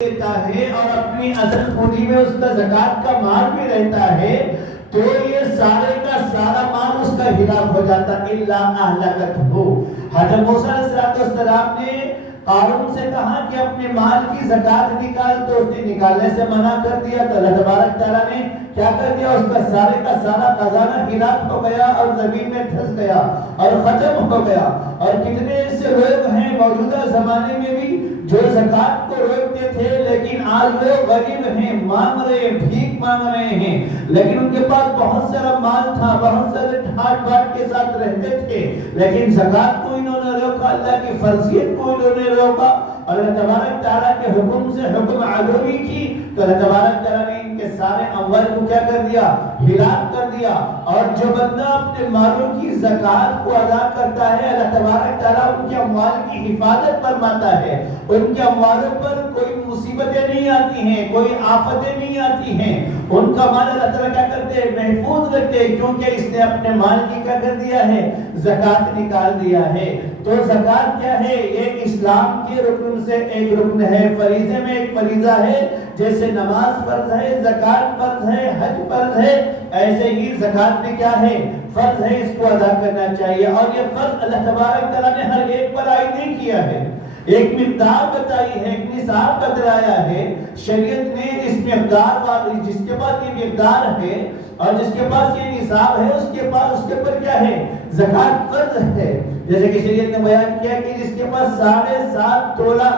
دیتا ہے اور اپنی اصل پونجی میں اس کا زکات کا مال بھی رہتا ہے تو یہ سارے کا سارا مال اس کا ہلاک ہو جاتا الا اہلکتہ. حضرت موسیٰ علیہ السلام نے قارون سے کہا کہ اپنے مال کی زکات نکال تو اس نے نکالنے سے منع کر دیا تو اللہ تبارک تعالیٰ نے کیا کر دیا اس کا سارا خزانہ ہلاک ہو گیا اور زمین میں دھس گیا اور ختم ہو گیا. اور کتنے ایسے لوگ ہیں موجودہ زمانے میں بھی جو زکات کو روکتے تھے لیکن آج وہ غریب ہیں, مانگ رہے ہیں, بھیک مانگ رہے ہیں, لیکن ان کے پاس بہت سارا مال تھا, بہت سارے ٹھاٹ باٹ کے ساتھ رہتے تھے, لیکن زکات کو انہوں نے روکا, اللہ کی فرضیت کو انہوں نے روکا اور اللہ تبارک تعالیٰ کے حکم سے حکم عدوی کی تو اللہ تبارک تعالیٰ نے ان کے سارے اموال کو کیا کر دیا, ہلاک کر دیا. اور جو بندہ اپنے مالوں کی زکات کو ادا کرتا ہے اللہ تبارک تعالیٰ ان کے اموال کی حفاظت فرماتا ہے, ان کے اموالوں پر کوئی مصیبتیں نہیں آتی ہیں, کوئی آفتیں نہیں آتی ہیں, ان کا مال اللہ تعالیٰ کیا کرتے ہیں, محفوظ رکھتے ہیں کیونکہ اس نے اپنے مال کی کیا کر دیا ہے, زکات نکال دیا ہے. تو زکات کیا ہے, یہ اسلام کے رکن سے ایک رکن ہے, فریضے میں ایک فریضہ ہے. جیسے نماز فرض ہے, زکات فرض ہے, حج فرض ہے, ایسے ہی زکات بھی کیا ہے, فرض ہے, اس کو ادا کرنا چاہیے. اور یہ فرض اللہ تبارک تعالیٰ نے ہر ایک پر عائد نہیں کیا ہے, ایک مقدار بتائی ہے, ایک نصاب بتلایا ہے شریعت نے. اس مقدار والی جس کے پاس یہ مقدار ہے اور جس کے پاس یہ نصاب ہے اس کے پاس اس کے پر کیا ہے, زکات فرض ہے. جیسے کہ شریعت نے بیان کیا کہ جس کے پاس 7.5 تولہ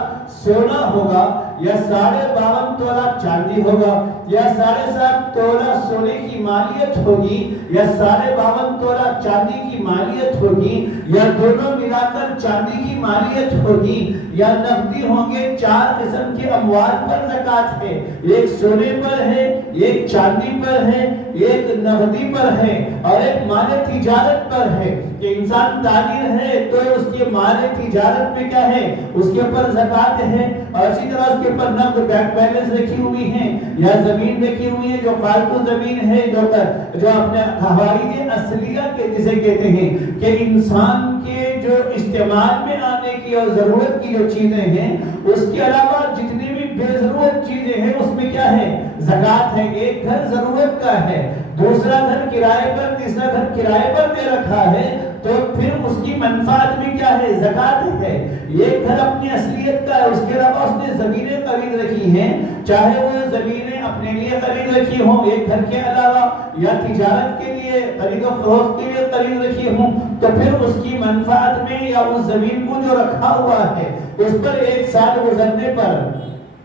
سونا ہوگا یا 52.5 تولہ چاندی ہوگا یا 7.5 تولہ سونے کی مالیت ہوگی یا 52.5 تولہ چاندی کی مالیت ہوگی یا دونوں ملا کر چاندی کی مالیت ہوگی یا نقدی ہوں گے, 4 قسم کے اموال پر زکات ہے. ایک سونے پر ہے, ایک چاندی پر ہے, ایک نقدی پر ہے اور ایک مال تجارت پر ہے. کہ انسان تاجر ہے تو اس کے مال تجارت میں کیا ہے, اس کے اوپر زکات ہے. اور اسی طرح اس کے اوپر نقد بینک بیلنس رکھی ہوئی ہیں یا زمین رکھی ہوئی ہے جو فالتو زمین ہے جو اپنے حوائج اصلیہ کے جسے کہتے ہیں کہ انسان کے جو استعمال میں آنے کی اور ضرورت کی جو چیزیں ہیں اس کے علاوہ جتنی بھی بے ضرورت چیزیں ہیں اس میں کیا ہے, زکات ہے. ایک گھر ضرورت کا ہے, دوسرا گھر کرائے پر, تیسرا گھر کرائے پر دے رکھا ہے تو پھر اس کی منفعت بھی کیا ہے, زکات ہے. ایک گھر اپنی اصلیت کا ہے, اس کے علاوہ اس نے زمینیں خرید رکھی ہیں, چاہے وہ زمینیں اپنے لیے خرید رکھی ہوں ایک گھر کے علاوہ یا تجارت کے لیے خرید و فروخت کے لیے خرید رکھی ہوں, تو پھر اس کی منفعت میں یا اس زمین کو جو رکھا ہوا ہے اس پر 1 سال گزرنے پر,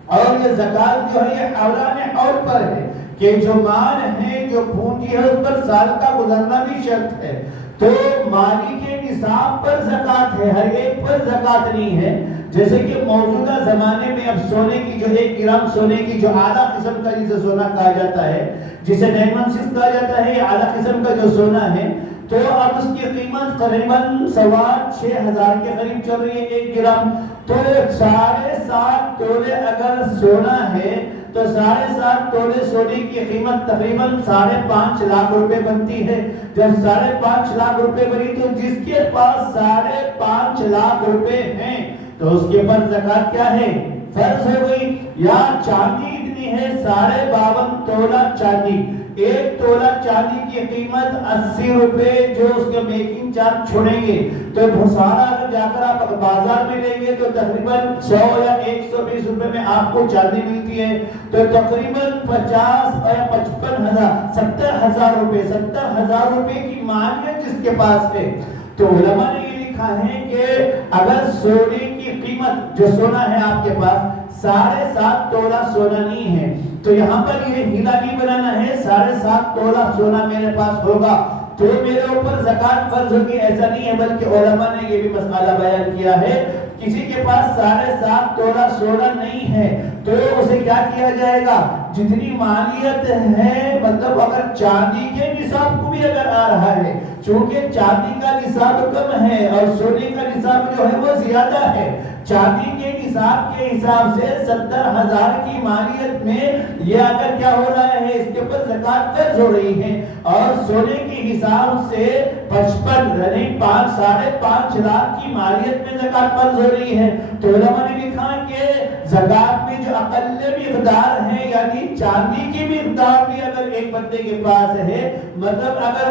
اور یہ زکات جو ہے یہ حولان حول پر ہے کہ جو مال ہے جو پونجی ہے اس پر سال کا گزرنا بھی شرط ہے. تو مالی کے نصاب پر زکات ہے, ہر ایک پر زکات نہیں ہے. جیسے کہ موجودہ زمانے میں اب سونے کی جو 1 گرام سونے کی جو اعلیٰ قسم کا جسے سونا کہا جاتا ہے, جسے ڈائمنڈ کہا جاتا ہے, یہ اعلیٰ قسم کا جو سونا ہے تو اب اس کی قیمت قریباً 6,500 کے قریب چل رہی ہے 1 گرام. تو 7.5 تولے اگر سونا ہے تو 7.5 تولے سونے کی قیمت تقریباً 5.5 لاکھ روپے بنتی ہے. جب 5.5 لاکھ روپے بنی تو جس کے پاس 5.5 لاکھ روپے ہیں تو اس کے پر زکات کیا ہے, فرض ہو گئی. یا چاندی اتنی ہے 52.5 تولہ چاندی, 1 تولہ چاندی کی قیمت 80 روپے جو اس کے میکنگ چارج چھوڑیں گے تو بھسارا اگر جا کر آپ بازار میں لیں گے تو تقریباً 100 یا 120 روپے میں آپ کو چاندی ملتی ہے. تو تقریباً 50 یا 55 ہزار 70,000 روپے 70,000 روپے کی مالیت جس کے پاس ہے. تو علماء نے یہ لکھا ہے کہ اگر سونے کی قیمت جو سونا ہے آپ کے پاس 7.5 تولہ سونا نہیں ہے تو یہاں پر یہ ہیلا نہیں بنانا ہے 7.5 تولہ سونا میرے پاس ہوگا تو میرے اوپر زکات فرض ہوگی, ایسا نہیں ہے. بلکہ علماء نے یہ بھی مسئلہ بیان کیا ہے, کسی کے پاس 7.5 تولہ سونا نہیں ہے تو اسے کیا کیا جائے گا, جتنی مالیت ہے, مطلب اگر چاندی کے نصاب کو بھی اگر آ رہا ہے, چونکہ چاندی کا نصاب کم ہے اور سونے کا نصاب جو ہے وہ زیادہ ہے, چاندی کے نصاب کے حساب سے 70,000 کی مالیت میں یہ اگر کیا ہو رہا ہے, اس کے اوپر زکات فرض ہو رہی ہے. اور سونے کے حساب سے 55 یعنی 5.5 لاکھ کی مالیت میں زکات فرض ہو رہی ہے. تو علماء نے لکھا کہ زکات میں جو اقل مقدار ہے، یعنی چاندی کی مقدار بھی اگر ایک بندے کے پاس ہے، مطلب اگر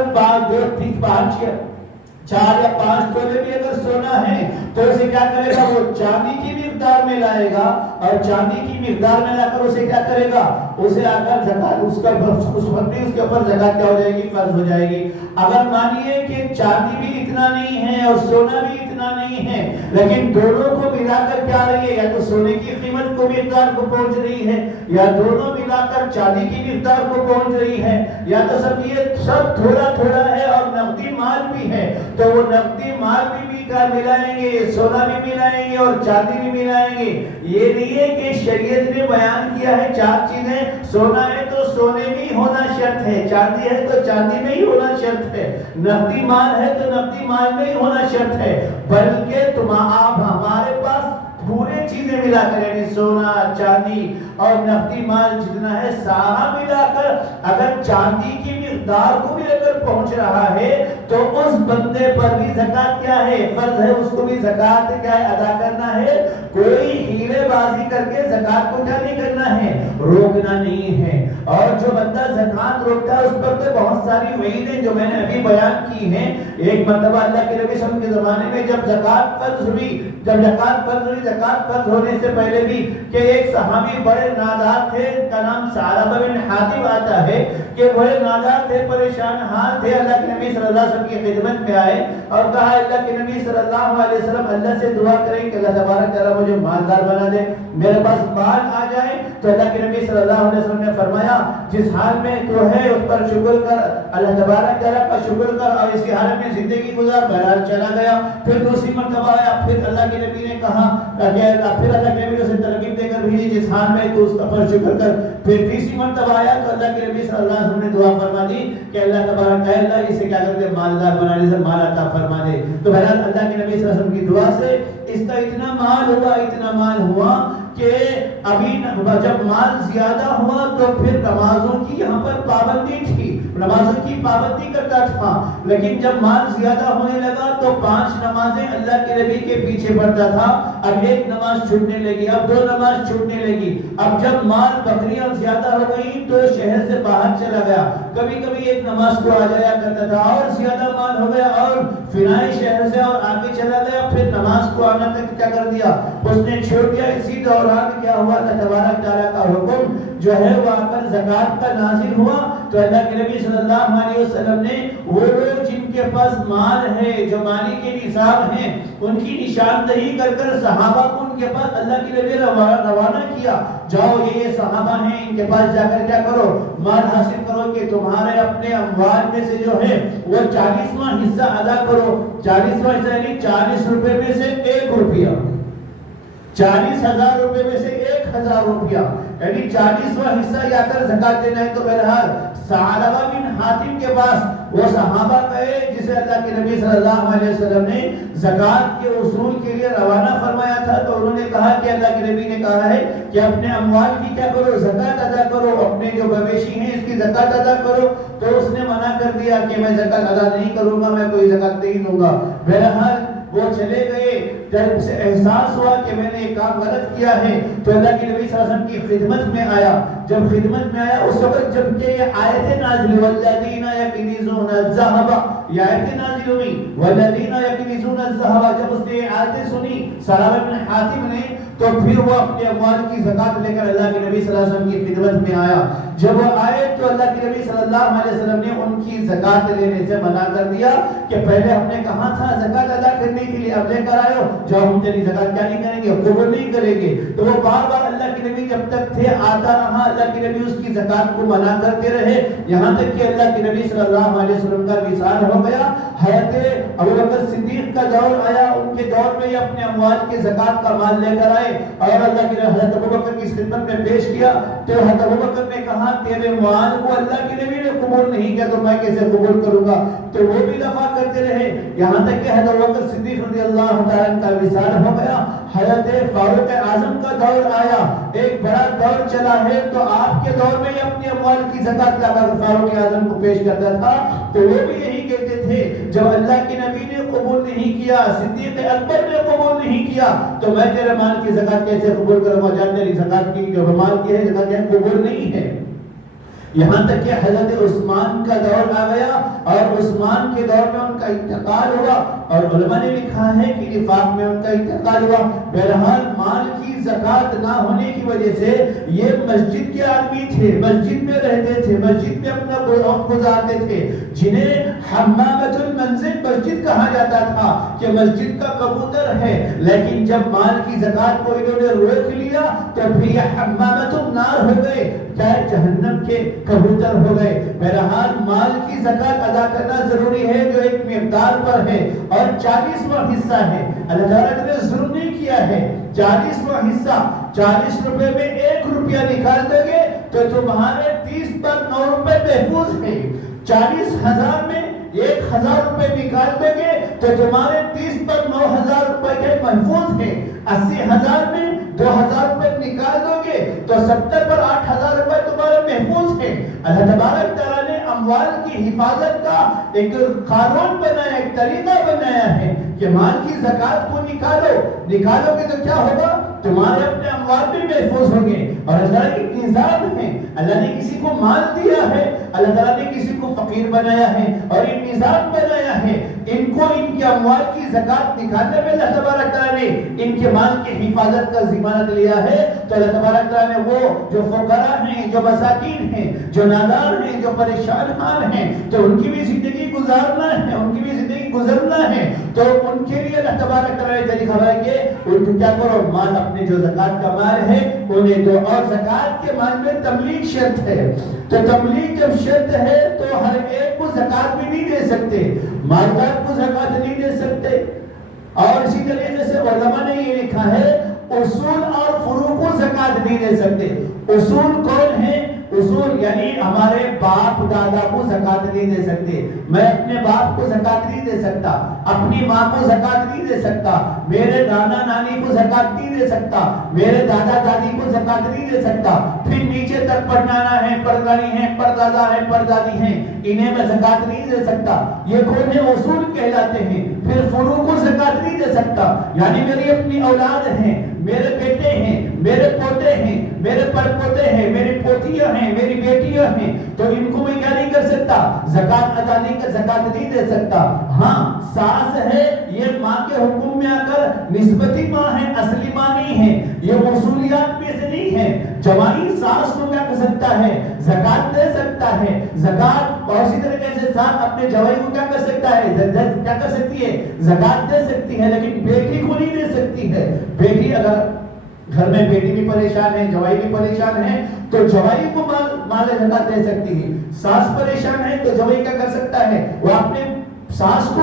4 یا 5 تولے بھی اگر سونا ہے تو اسے کیا کرے گا، وہ چاندی کی مقدار میں لائے گا، اور چاندی کی مقدار میں لا کر اسے کیا کرے گا، اسے اگر زکات اس وقت بھی اس کے اوپر زکات کیا ہو جائے گی، فرض ہو جائے گی۔ اگر مانیے کہ چاندی بھی اتنا نہیں ہے اور سونا بھی اتنا نہیں ہے، لیکن دونوں کو ملا کر کیا رہی ہے، یا تو سونے کی قیمت کو مقدار کو پہنچ رہی ہے، یا دونوں ملا کر چاندی کی مقدار کو پہنچ رہی ہے، یا تو یہ سب تھوڑا تھوڑا ہے اور نقدی مال بھی ہے، تو وہ نقدی مال بھی ملائیں گے، سونا بھی ملائیں گے اور چاندی بھی ملائیں گے۔ یہ نہیں ہے کہ شریعت نے بیان کیا ہے 4 چیزیں، سونا ہے تو سونے میں ہی ہونا شرط ہے، چاندی ہے تو چاندی میں ہی ہونا شرط ہے، نقدی مال ہے تو نقدی مال میں ہی ہونا شرط ہے، بلکہ آپ ہمارے پاس پورے چیزیں ملا کر، یعنی سونا، چاندی اور نقدی مال جتنا ہے سارا ملا کر اگر چاندی کی مقدار کو بھی اگر پہنچ رہا ہے تو اس بندے پر بھی زکات کیا ہے، فرض ہے، اس کو بھی زکات کیا ہے، ادا کرنا ہے۔ کوئی ہیلے بازی کر کے زکات کو کیا نہیں کرنا ہے، روکنا نہیں ہے۔ اور جو بندہ زکات روکتا ہے اس پر تو بہت ساری وعیدیں جو میں نے ابھی بیان کی ہیں۔ ایک مرتبہ اللہ کے نبی صلی اللہ علیہ وسلم کے زمانے میں جب زکات فرض ہوئی، زکات فرض ہونے سے پہلے بھی کہ ایک صحابی بڑے نادار تھے، ان کا نام ثعلبہ بن حاتب آتا ہے، کہ بڑے نادار تھے، پریشان حال تھے، اللہ کے نبی صلی اللہ علیہ وسلم کی خدمت میں آئے اور کہا اللہ کے نبی صلی اللہ علیہ وسلم اللہ سے دعا کریں کہ اللہ تبارک تعالیٰ مجھے مالدار بنا دے، میرے پاس مال آ جائے۔ تو اللہ کے نبی صلی اللہ علیہ وسلم نے فرمایا جس حال میں تو ہے اس پر شکر کر، اللہ تبارک تعالیٰ کا شکر کر اور اسی حال میں زندگی گزار۔ بہرحال چلا گیا، پھر دوسری مرتبہ آیا، پھر اللہ کے نبی نے کہا، پھر اللہ کے نبی نے اسے ترغیب دے کر بھیجی جس حال میں تو اس پر شکر کر۔ پھر تیسری مرتبہ آیا تو اللہ کے نبی صلی اللہ علیہ وسلم نے دعا فرما دی کہ اللہ تبارک تعالیٰ اسے کیا کر دے، مالدار بنا دے، مال عطا فرما دے۔ تو بہرحال اللہ کے نبی صلی اللہ علیہ وسلم کی دعا سے اس کا اتنا مال ہوا کہ ابھی جب مال زیادہ ہوا تو پھر نمازوں کی یہاں پر پابندی تھی، نمازوں کی پابندی کرتا تھا، لیکن جب مال زیادہ ہونے لگا تو 5 نمازیں اللہ کے نبی کے پیچھے پڑھتا تھا، اب 1 نماز چھوٹنے لگی، اب 2 نماز چھوٹنے لگی۔ اب جب مال بکریاں زیادہ ہو گئی تو شہر سے باہر چلا گیا، کبھی کبھی 1 نماز کو آ جایا کرتا تھا، اور زیادہ مال ہو گیا اور فنائی شہر سے اور آگے چلا گیا، پھر نماز کو آنا تک کیا کر دیا، اس نے چھوڑ دیا۔ اسی دوران کیا ہوا، اللہ تبارک تعالیٰ کا حکم جو ہے وہ آ کر زکات کا نازل ہوا، تو اللہ کے نبی صلی اللہ علیہ وسلم نے وہ لوگ جن کے پاس مال ہے، جو مالی کے نصاب ہیں، ان کی نشاندہی کر کر صحابہ کو ان کے پاس اللہ کے نبی روانہ کیا، جاؤ یہ صحابہ ہیں، ان کے پاس جا کر کیا کرو، مال حاصل کرو کہ تمہارے اپنے اموال میں سے جو ہے وہ 40واں حصہ ادا کرو۔ 40واں حصہ یعنی 40 روپے میں سے 1 روپیہ، 40,000 روپے میں سے 1,000 روپیہ، یعنی 40واں حصہ یا کر زکات دینا ہے۔ تو بہرحال ثعلبہ بن حاتب کے پاس وہ صحابہ گئے جسے اللہ کے نبی صلی اللہ علیہ وسلم نے زکات کے اصول کے لیے روانہ فرمایا تھا، تو انہوں نے کہا کہ اللہ کے نبی نے کہا ہے کہ اپنے اموال کی کیا کرو، زکات ادا کرو، اپنے جو مویشی ہیں اس کی زکات ادا کرو۔ تو اس نے منع کر دیا کہ میں زکات ادا نہیں کروں گا، میں کوئی زکات نہیں دوں گا۔ بہرحال وہ چلے گئے، جب اسے احساس ہوا کہ میں نے یہ کام غلط کیا ہے تو اللہ کے نبی صلی اللہ علیہ وسلم کی خدمت میں آیا۔ جب خدمت میں آیا اس وقت جب کہ یہ آیتیں نازل والذین یکنزون الذھب، یہ آیتیں نازل ہوئی والذین یکنزون الذھب، جب اس نے یہ آیتیں سنی ثعلبہ بن حاتب نے، تو پھر وہ اپنے اموال کی زکات لے کر اللہ کے نبی صلی اللہ علیہ وسلم کی خدمت میں آیا۔ جب وہ آئے تو اللہ کے نبی صلی اللہ علیہ وسلم نے ان کی زکات لینے سے منع کر دیا کہ پہلے ہم نے کہا تھا زکات ادا کرنے کے لیے، اب لے کر آئے ہو، جب ہم تیری زکات کیا نہیں کریں گے، قبول نہیں کریں گے۔ تو وہ بار بار اللہ کے نبی جب تک تھے آتا رہا، اللہ کے نبی اس کی زکات کو منع کرتے رہے، یہاں تک کہ اللہ کے نبی صلی اللہ علیہ وسلم کا وصال ہو گیا۔ حضرت ابوبکر صدیق کا دور آیا، ان کے دور میں یہ اپنے اموال کی زکات کا مال لے کر آئے اور اللہ کے حضرت ابوبکر کی خدمت میں پیش کیا، تو حضرت ابوبکر نے کہا تیرے مال کو اللہ کے نبی نے قبول نہیں کیا تو میں کیسے قبول کروں گا، تو وہ بھی دفع کرتے رہے، یہاں تک کہ حضرت ابوبکر صدیق رضی اللہ تعالیٰ عنہ کا وصال ہو گیا۔ حضرت فاروق اعظم کا دور آیا، ایک بڑا دور چلا ہے، تو آپ کے دور میں اپنے اموال کی زکات لا کر فاروق اعظم کو پیش کرتا تھا، تو وہ بھی یہی کہتے تھے جب اللہ کے نبی نے قبول نہیں کیا، صدیق اکبر نے قبول نہیں کیا، تو میں تیرے مال کی زکات کیسے قبول کروں گا؟ جب میری زکات کی جو مال کی ہے زکات قبول نہیں ہے۔ یہاں تک کہ حضرت عثمان کا دور آ گیا اور عثمان کے دور میں ان کا انتقال ہوا، اور علماء نے لکھا ہے کہ نفاق میں ان کا انتقال ہوا۔ بہرحال مال کی زکات نہ ہونے کی وجہ سے یہ مسجد کے آدمی تھے، مسجد میں رہتے تھے، مسجد میں اپنا وقت گزارتے تھے، جنہیں حمامۃ المنزل مسجد کہا جاتا تھا کہ مسجد کا کبوتر ہے، لیکن جب مال کی زکات کو انہوں نے روک لیا تو پھر یہ حمامۃ النار ہو گئے، چاہے جہنم کے کبوتر ہو گئے۔ بہرحال مال کی زکات ادا کرنا ضروری ہے جو ایک مقدار پر ہے، اور 40واں حصہ ہے۔ اللہ تعالیٰ نے ظلم نہیں کیا ہے، 40واں حصہ، 40 روپے میں 1 روپیہ نکال دو گے تو تمہارے 30 پر 9 روپے محفوظ ہیں۔ 40,000 میں 1,000 روپے نکال دو گے تو تمہارے 30 پر 9,000 روپے کے محفوظ ہیں۔ 80,000 میں 2,000 روپے نکال دو گے تو 70 پر 8,000 روپے تمہارے محفوظ ہیں۔ اللہ تبارک تعالیٰ نے اموال کی حفاظت کا ایک قانون بنایا، ایک طریقہ بنایا ہے کہ مال کی زکات کو نکالو گے تو کیا ہوگا؟ تمہارے اپنے اموال بھی محفوظ ہوں گے، اور اللہ تعالیٰ کی نظام ہے، اللہ نے کسی کو مال دیا ہے، اللہ تعالیٰ نے کسی کو فقیر بنایا ہے اور ایک نظام بنایا ہے، ان کو ان کے اموال کی زکات نکالنے میں اللہ تبارک تعالیٰ نے ان کے مال کی حفاظت کا ضمانت لیا ہے۔ تو اللہ تبارک تعالیٰ نے وہ جو فقراء ہیں، جو مساکین ہیں، جو نادار ہیں، جو پریشان حال ہیں، تو ان کی بھی زندگی گزارنا ہے، ان کی بھی زندگی گزرنا ہے، تو ان کے لیے اللہ تبارک تعالیٰ نے طریقہ بنایا کہ ان کو کیا کرو، مال اپنے جو زکات کا مال ہے انہیں دو، اور زکات کے مال میں تملیغ شرط ہے، تو تملیغ جب شرط ہے تو ہر ایک کو زکات بھی نہیں دے سکتے، مالدار کو زکات نہیں دے سکتے۔ اور اسی طریقے سے علماء نے یہ لکھا ہے اصول اور فروع کو زکات نہیں دے سکتے۔ اصول کون ہے؟ اصول یعنی ہمارے باپ دادا کو زکات نہیں دے سکتے، میں اپنے باپ کو زکات نہیں دے سکتا، اپنی ماں کو زکات نہیں دے سکتا، میرے نانا نانی کو زکات نہیں دے سکتا، میرے دادا دادی کو زکات نہیں دے سکتا، پھر نیچے تک پڑنانا ہے، پردانی ہے، پردادا ہے، پردادی ہیں، انہیں میں زکات نہیں دے سکتا۔ یہ کون ہے؟ اصول کہلاتے ہیں۔ پھر فروع کو زکات نہیں دے سکتا، یعنی میری اپنی اولاد ہیں، میرے بیٹے ہیں، میرے پوتے ہیں، میرے پڑپوتے ہیں، میری پوتیاں ہیں، میری بیٹیاں ہیں، تو ان کو میں کیا نہیں کر سکتا؟ زکات ادا نہیں کر، زکات نہیں دے سکتا۔ ہاں ساس ہے، یہ ماں کے حکم میں آ کر نسبتی ماں ہے، اصلی ماں نہیں ہے، یہ اصولیات میں سے نہیں ہے۔ جوانی ساس کو کیا کر سکتا ہے؟ زکات دے سکتا ہے، زکات، اور اسی طریقے سے ساس اپنے جوائی کو کیا کر سکتا ہے؟ کیا کر سکتی ہے؟ زکات دے سکتی ہے، لیکن بیٹی کو نہیں دے سکتی ہے۔ بیٹی اگر گھر میں بیٹی بھی پریشان ہے، جوائی بھی پریشان ہے، تو جوائی کو مال زکات دے سکتی ہے۔ ساس پریشان ہے تو جوائی کیا کر سکتا ہے؟ وہ اپنے ساس کو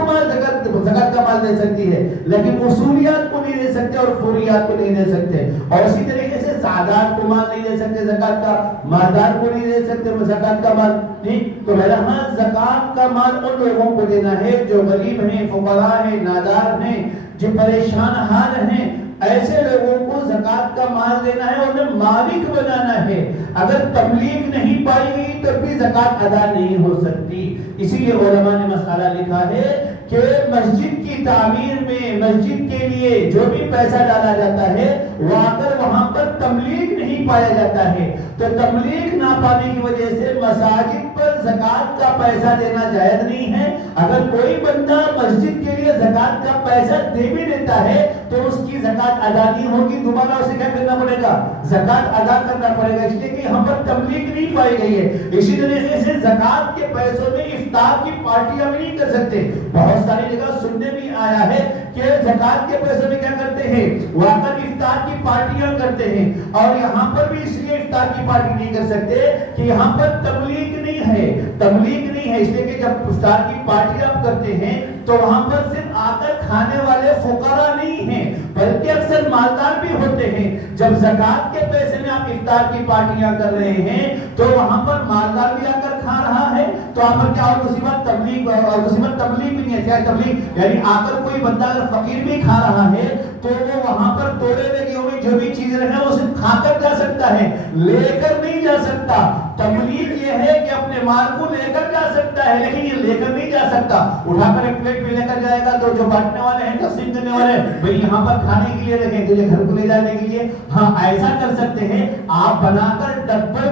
زکات کا مال دے سکتی ہے، لیکن اصولیات کو نہیں دے سکتے اور فوریات کو نہیں دے سکتے۔ اور اسی طریقے سے سادات کو مال نہیں دے سکتے زکات کا، مالدار کو نہیں دے سکتے زکات کا مال، ٹھیک؟ تو بہرحال زکات کا مال ان لوگوں کو دینا ہے جو غریب ہیں، فقراء ہیں، نادار ہیں، جو پریشان حال ہیں، ایسے لوگوں کو زکات کا مال دینا ہے، انہیں مالک بنانا ہے۔ اگر تملیغ نہیں پائی گئی تو بھی زکات ادا نہیں ہو سکتی۔ اسی لیے علماء نے مسئلہ لکھا ہے کہ مسجد کی تعمیر میں، مسجد کے لیے جو بھی پیسہ ڈالا جاتا ہے وہ اگر وہاں پر تملیغ نہیں پایا جاتا ہے تو تملیغ نہ پانے کی وجہ سے مساجد پر زکات کا پیسہ دینا جائز نہیں ہے۔ اگر کوئی بندہ مسجد کے لیے زکات کا پیسہ دے بھی دیتا ہے تو اس کی زکات ادا نہیں ہوگی، دوبارہ اسے کیا کرنا پڑے گا؟ زکات ادا کرنا پڑے گا، اس لیے کہ یہاں پر تملیغ نہیں پائی گئی ہے۔ اسی طریقے سے زکات کے پیسوں میں افطار کی پارٹیاں بھی نہیں کر سکتے۔ بہت ساری جگہ سننے بھی آیا ہے کہ زکات کے پیسوں میں کیا کرتے ہیں؟ وہاں پر افطار کی پارٹیاں کرتے ہیں، اور یہاں پر بھی اس لیے افطار کی پارٹی نہیں کر سکتے کہ یہاں پر تبلیغ نہیں ہے، تبلیغ نہیں ہے، اس لیے کہ جب افطار کی پارٹی آپ کرتے ہیں تو وہاں پر صرف آ کر کھانے والے فقراء نہیں ہیں بلکہ اکثر مالدار بھی ہوتے ہیں۔ جب زکات کے پیسے میں آپ افطار کی پارٹیاں کر رہے ہیں تو وہاں پر مالدار بھی آ کر کھا رہا ہے، تو وہاں پر کیا اور مصیبت تبلیغ بھی نہیں ہے۔ کیا تبلیغ یعنی آ کر کوئی بندہ اگر فقیر بھی کھا رہا ہے تو وہ وہاں پر توڑے لگی ہوئی جو بھی چیز رکھا وہ صرف کھا کر جا سکتا ہے، لے کر نہیں جا سکتا۔ تبلیغ یہ ہے کہ اپنے مال کو لے کر جا سکتا ہے لیکن یہ لے کر نہیں جا سکتا۔ اٹھا کر ایک پلیٹ میں لے کر جائے گا تو جو بانٹنے والے ہیں، تقسیم کرنے والے ہیں، بھئی یہاں پر کھانے کے لیے رکھیں، تجھے گھر کو لے جانے کے لیے، ہاں ایسا کر سکتے ہیں آپ بنا کر ڈبے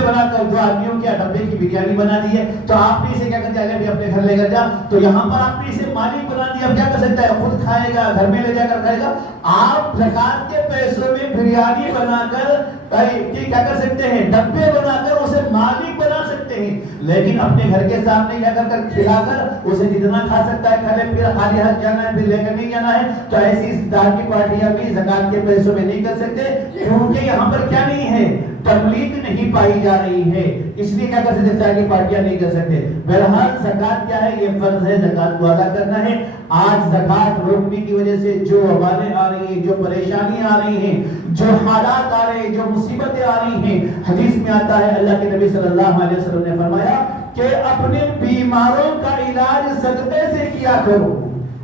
بنا کر جو آدمیوں کے ڈبے کی بریانی بنا دی ہے تو آپ نے اسے کیا کرتے ہیں اپنے گھر لے کر جا، تو یہاں پر آپ نے اسے مالک بنا دیا، اب کیا کر سکتا ہے، خود کھائے گا، گھر میں لے جا کر کھائے گا۔ آپ زکات کے پیسوں میں بریانی بنا کر کیا کر سکتے ہیں، ڈبے بنا کر اسے مالک بنا سکتے ہیں، لیکن اپنے گھر کے سامنے کیا کر کھلا کر اسے جتنا کھا سکتا ہے کھا لے، پھر خالی ہاتھ جانا ہے، پھر لے کر نہیں جانا ہے۔ تو ایسی افطار کی پارٹیاں بھی زکات کے پیسوں میں نہیں کر سکتے، کیونکہ یہاں پر کیا نہیں ہے، تبلیغ نہیں پائی جا رہی ہے، اس لیے کیا کر سکتے افطار کی پارٹیاں نہیں کر سکتے۔ بہرحال زکات کیا ہے، یہ فرض ہے، زکات کو ادا کرنا ہے۔ آج زکات روکنے کی وجہ سے جو وبالیں آ رہی ہیں، جو پریشانیاں آ رہی ہیں، جو حالات آ رہے ہیں، جو مصیبتیں آ رہی ہیں، حدیث میں آتا ہے اللہ کے نبی صلی اللہ علیہ وسلم نے فرمایا کہ اپنے بیماروں کا علاج صدقے سے کیا کرو۔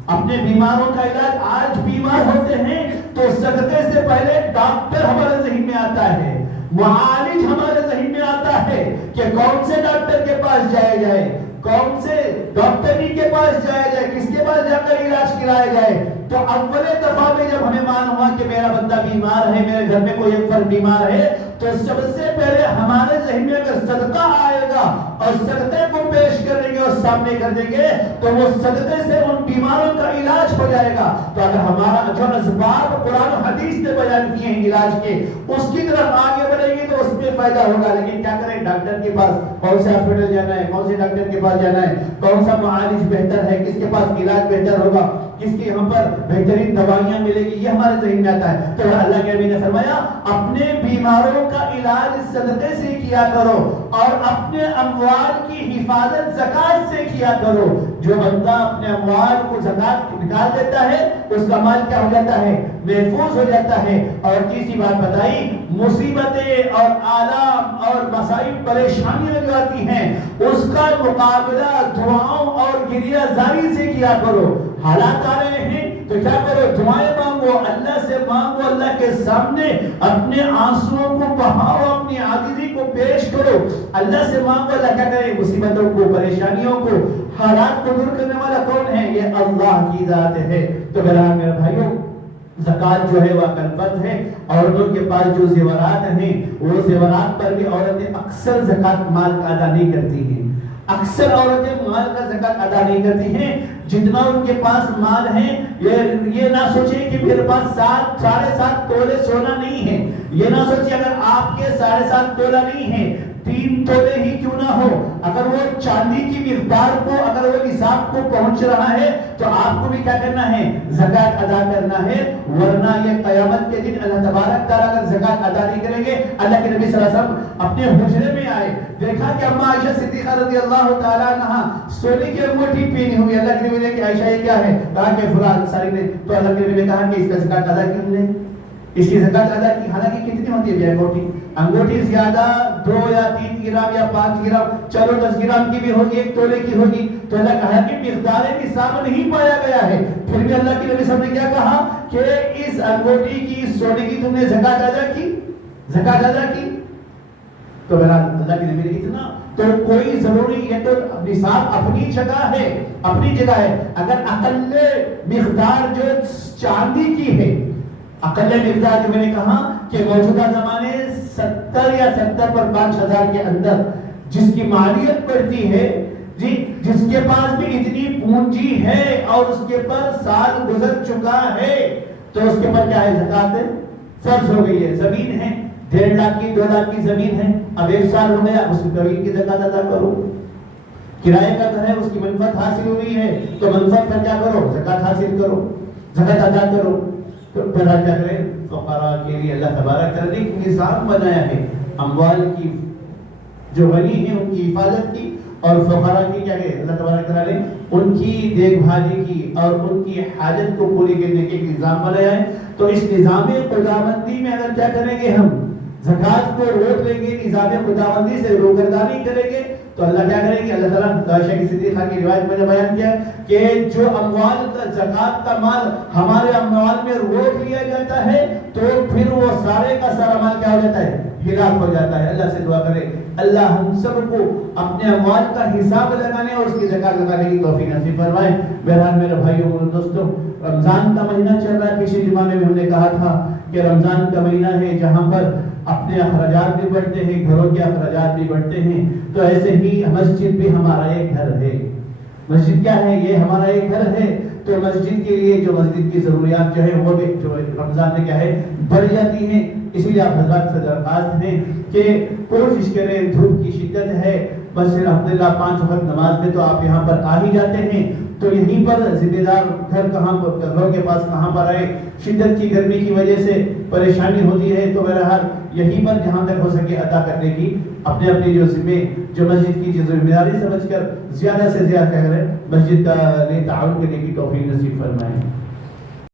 اپنے بیماروں کا علاج، آج بیمار ہوتے ہیں تو صدقے سے پہلے ڈاکٹر ہمارے ذہن میں آتا ہے، معالج ہمارے ذہن میں آتا ہے کہ کون سے ڈاکٹر کے پاس جایا جائے، کون سے ڈاکٹر کے پاس جایا جائے، کس کے پاس جا کر علاج کرایا جائے۔ تو اول دفعہ میں جب ہمیں معلوم ہوا کہ میرا بندہ بیمار ہے، میرے گھر میں کوئی ایک فرد بیمار ہے، تو سب سے پہلے ہمارے ذہن میں اگر صدقہ آئے گا اور صدقے کو پیش کر دیں گے اور سامنے کر دیں گے تو وہ صدقے سے ان بیماروں کا علاج ہو جائے گا۔ تو اگر ہمارا جو اسباب قرآن و حدیث نے بیان کیے ہیں علاج کے، اس کی طرف آگے بڑھیں گے تو اس میں فائدہ ہوگا۔ لیکن کیا کریں، ڈاکٹر کے پاس کون سے ہاسپٹل جانا ہے، کون سے ڈاکٹر کے پاس جانا ہے، کون سا معالج بہتر ہے، کس کے پاس علاج بہتر ہوگا، کس کی یہاں پر بہترین دوائیاں ملے گی، یہ ہمارے ذہن میں آتا ہے۔ تو اللہ کے نبی نے فرمایا اپنے بیماروں کا علاج صدقے سے کیا کرو اور اپنے اموال کی حفاظت زکات سے کیا کرو۔ جو بندہ اپنے اموال کو زکات نکال دیتا ہے اس کا مال کیا ہو جاتا ہے، محفوظ ہو جاتا ہے۔ اور تیسری بات بتائی، مصیبتیں اور آلام اور مصائب پریشانیاں جو آتی ہیں اس کا مقابلہ دعاؤں اور گریہ زاری سے کیا کرو۔ حالات آ رہے ہیں تو کیا کرو، دعائیں مانگو، اللہ سے مانگو، اللہ کے سامنے اپنے آنسوؤں کو بہاؤ، اپنی عاجزی کو پیش کرو، اللہ سے مانگو۔ اللہ کیا کرے، مصیبتوں کو، پریشانیوں کو، حالات کو دور کرنے والا کون ہے، یہ اللہ کی ذات ہے۔ تو میرے بھائیوں، زکات جو ہے وہ عقل فرض ہے۔ عورتوں کے پاس جو زیورات ہیں وہ زیورات پر بھی عورتیں اکثر زکات مال کا ادا نہیں کرتی ہیں، اکثر عورتیں مال کا زکات ادا نہیں کرتی ہیں۔ جتنا ان کے پاس مال ہے، یہ نہ سوچیں کہ میرے پاس 7.5 تولے سونا نہیں ہے، یہ نہ سوچیں اگر آپ کے 7.5 تولہ نہیں ہے، 3 تولے ہی کیوں نہ ہو، اگر وہ چاندی کی مقدار کو، اگر وہ نصاب کو پہنچ رہا ہے تو آپ کو بھی کیا کرنا ہے، زکات ادا کرنا ہے۔ ورنہ یہ قیامت کے دن اللہ تبارک تعالیٰ اگر زکات ادا نہیں کریں گے، اللہ کے نبی صلی اللہ علیہ وسلم اپنے حجرے میں آئے، دیکھا کہ اما عائشہ صدیقہ رضی اللہ تعالیٰ عنہا سونے کی انگوٹھی پہنی ہوئی، اللہ کے نبی نے کہ عائشہ یہ کیا ہے، کہا کہ فلاں انصاری نے، تو اللہ کے نبی نے کہا کہ اس کا زکات ادا کیوں نے، اس کی زکات ادا کی، حالانکہ کتنی ہوتی ہے انگوٹھی، انگوٹھی زیادہ 2 یا 3 گرام یا 5 گرام، چلو 10 گرام کی بھی ہوگی، 1 تولے کی ہوگی، تو اللہ کہا کہ مقدار نصاب نہیں پایا گیا ہے۔ پھر بھی اللہ کے نبی صلی اللہ علیہ وسلم نے کیا کہا کہ اس انگوٹھی کی، اس سونے کی تم نے زکات ادا کی، زکات ادا کی۔ تو اللہ کے نبی نے اتنا تو کوئی ضروری ہے، تو نصاب اپنی جگہ ہے، اپنی جگہ ہے۔ اگر اقل مقدار جو چاندی کی ہے، اقل مقدار جو میں نے کہا کہ موجودہ زمانے 70 یا 70 پر 5000 کے اندر جس کی مالیت پڑتی ہے، جی جس کے پاس بھی اتنی پونجی ہے اور اس کے پر سال گزر چکا ہے تو اس کے پر کیا ہے، زکات فرض ہو گئی ہے۔ زمین ہے 1.5 لاکھ کی، 2 لاکھ کی زمین ہے، اب 1 سال ہو گیا، اس کی زمین کی زکات ادا کرو۔ کرائے کا گھر ہے، اس کی منفعت حاصل ہوئی ہے تو منفعت پر کیا کرو، زکات حاصل کرو، زکات ادا کرو۔ تو پھر کیا کریں، فقراء کے لیے اللہ تبارک تعالیٰ نے ایک نظام بنایا ہے، اموال کی جو غنی ہیں ان کی حفاظت کی، اور فقراء کی کیا ہے، اللہ تبارک تعالیٰ نے ان کی دیکھ بھالی کی اور ان کی حاجت کو پوری کرنے کے نظام بنایا ہے۔ تو اس نظام خداوندی میں اگر کیا کریں گے، ہم زکات کو روک لیں گے، نظام خداوندی سے روگردانی کریں گے، تو اللہ کیا کرے گی؟ اللہ تعالیٰ شیخ صدیقہ کی روایت میں نے بیان کیا کہ جو اموال کا زکات کا مال ہمارے اموال میں روک لیا جاتا ہے تو پھر وہ سارے کا سارا مال کیا ہو جاتا ہے؟ ہلاک ہو جاتا ہے. اللہ سے دعا کرے اللہ ہم سب کو اپنے اموال کا حساب لگانے اور اس کی زکات لگانے کی توفیق نصیب فرمائے. بہرحال میرے بھائیوں اور دوستوں، رمضان کا مہینہ چل رہا ہے. پچھلے جمعہ میں ہم نے کہا تھا کہ رمضان کا مہینہ ہے جہاں پر اپنے اخراجات بھی بڑھتے ہیں، گھروں کے اخراجات بھی بڑھتے ہیں. تو ایسے ہی مسجد بھی ہمارا ایک گھر ہے. مسجد کیا ہے؟ یہ ہمارا ایک گھر ہے. تو مسجد کے لیے جو مسجد کی ضروریات جو ہے وہ بھی جو رمضان میں کیا ہے بڑھ جاتی ہیں. اسی لیے آپ حضرات سے درخواست ہے کہ کوشش کریں، دھوپ کی شدت ہے، مسجد الحمدللہ 5 وقت نماز میں تو آپ یہاں پر آ ہی جاتے ہیں، تو یہیں پر ذمہ دار گھر کہاں پر، گھروں کے پاس کہاں پر آئے؟ شدت کی گرمی کی وجہ سے پریشانی ہوتی ہے. تو بہرحال یہیں پر جہاں تک ہو سکے ادا کرنے کی اپنے اپنے جو ذمہ، جو مسجد کی جو ذمہ داری سمجھ کر زیادہ سے زیادہ کیا کریں، مسجد کا لیے تعاون کرنے کی توفیق نصیب فرمائیں.